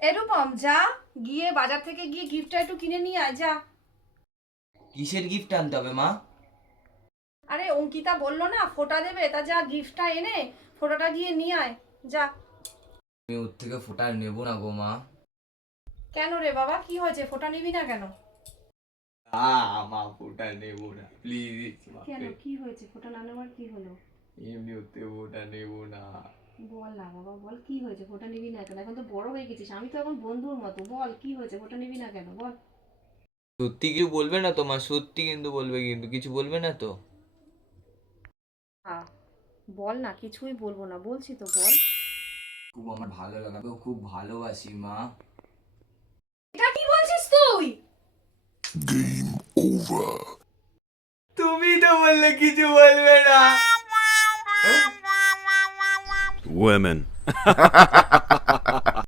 এরকম যা, গিয়ে বাজার থেকে গিয়ে গিফটটা একটু কিনে নিয়ে আয় যা। কিসের গিফট আনতে হবে মা? আরে অঙ্কিতা বললো না ফোঁটা দেবে, তা যা গিফটটা এনে ফোঁটাটা গিয়ে নিয়ে আয় যা। আমি ওর থেকে ফোঁটা নেবো না গো মা। কেন রে বাবা, কি হয়েছে, ফোঁটা নিবি না কেন? মা ফোঁটা নেবো না প্লিজ। কেন, কি হয়েছে, ফোঁটা না নেওয়ার কি হলো? এমনি ওতে ফোঁটা নেবো না। বল না বাবা, বল কি হয়েছে, ফোঁটা নিবি না কেন? এখন তো বড় হয়ে গেছিস, আমি তো এখন বন্ধুর মতো, বল কি হয়েছে, ফোঁটা নিবি না কেন বল। সত্যি কিছু বলবে না তো মা? সত্যি কিন্তু বলবে, কিন্তু কিছু বলবে না তো? হ্যাঁ, বল না, কিছুই বলবো না, বলছি তো বল। খুব আমার ভালো লাগে, আমি খুব ভালোবাসি মা। এটা কি বলছিস তুই? তুমি তো বললে কিছু বলবে না। Women.